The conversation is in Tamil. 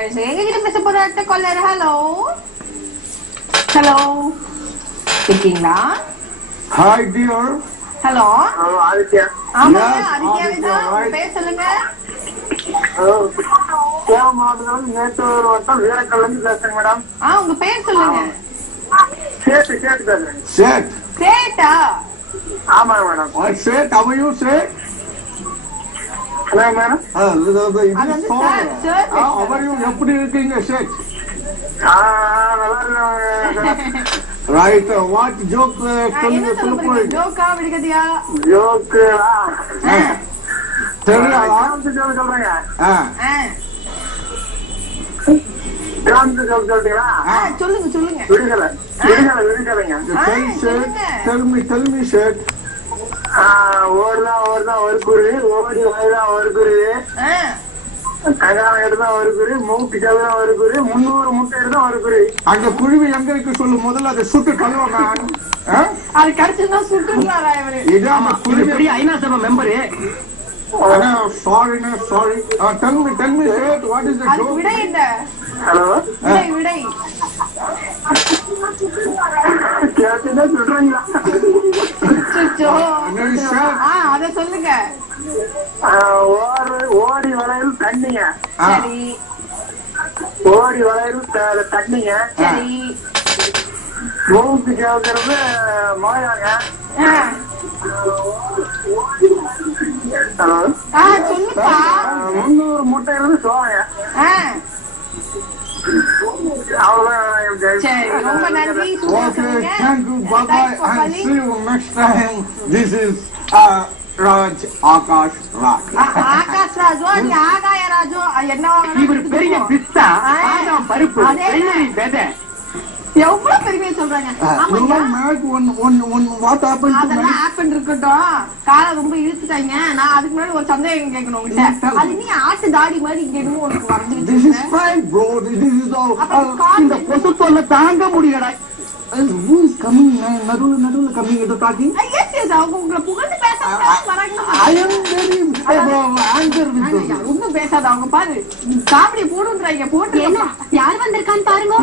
எங்ககிட்ட பேச போற அடுத்த காலர். ஹலோ ஹலோ இருக்கீங்களா? Hi dear. ஹலோ ஆதித்யா. ஆமா ஆதித்யா தான். பேர் சொல்லுங்க. சேலம் மாவட்டத்தில் மேட்டூர் வட்டம் வீரக்கல்லேருந்து பேசுறேன் மேடம். உங்க பேர் சொல்லுங்க. சேட்டு பேசுறேன். சேட். சேட்டா? ஆமா மேடம். சேட் how are you சேட்? Hello madam. how are you எப்படி இருக்கீங்க சேட்? நல்லா இருக்கேன். ரைட் வாட் ஜோக் சொல்லுங்க சொல்லுங்க. ஜோக்கா விடுகதையா? ஜோக்கு தெரியாதா? சொல்றேங்க. சொல்றீங்களா? சொல்லுங்க சொல்லுங்க. விடுதலைங்க. tell me சேட். ஓடுதான் ஒரு குருவி, ஓடி வயதான் ஒரு குருவி, ககாரம் எடுதான் ஒரு குருவி, மூக்கு செல்தான் ஒரு குருவி, 300 முட்டை எடுதான் ஒரு குருவி. அந்த குருவி எங்க இருக்கு சொல்லு முதல்ல. அதை சுட்டு கழுவாங்க. அது கிடைச்சதுன்னா சுட்டுறாரா இவரு? இதான் அந்த குருவி. ஐநா சபை மெம்பரு. சாரி tell me சேட் what is the அது joke? விடை என்ன? ஹலோ, விடை கேட்டுதான் சொல்றீங்களா? அத சொல்லுங்க. ஓடி வளையல் தண்ணிங்க. சரி. ஓடி வளையல் தண்ணிங்க. சரி. மூக்கு கேட்கறது மழையாங்க. ஹலோ, சொல்லுப்பா. 300 முட்டை இருந்து சோழங்க. சரி, ரொம்ப நன்றி. Okay, thank you. Bye-bye and see you next time. This is Raj Akash Raj. Akash ராஜோ, நீ ஆகாய ராஜோ, என்ன இவர் பெரிய பிஸ்தா, பாதாம் பருப்பு, வெள்ளரி விதை. எவ்வளவு பெருமையா சொல்றாங்க. What happened to அதெல்லாம் ஆப்பன் இருக்கட்டும். காலை ரொம்ப இழுத்துட்டாங்க. நான் அதுக்கு முன்னாடி ஒரு சந்தேகம் கேட்கணும் உங்ககிட்ட. அது நீ ஆட்டு தாடி மாதிரி இங்க எதுவும் உனக்கு வரைஞ்சிட்டு This is fine, bro. This is all. இந்த கொசு தொல்லை தாங்க முடியலடா. Who is coming? நடுவுல coming into talking. Yes yes அவங்க உங்களை புகழ்ந்து பேசுறாங்க வராங்க. I am very anger with them. ஒன்னும் பேசாத. அவங்க பாரு காமெடி போடுன்றாங்க. போட்டு யார் வந்திருக்கான்னு பாருங்க.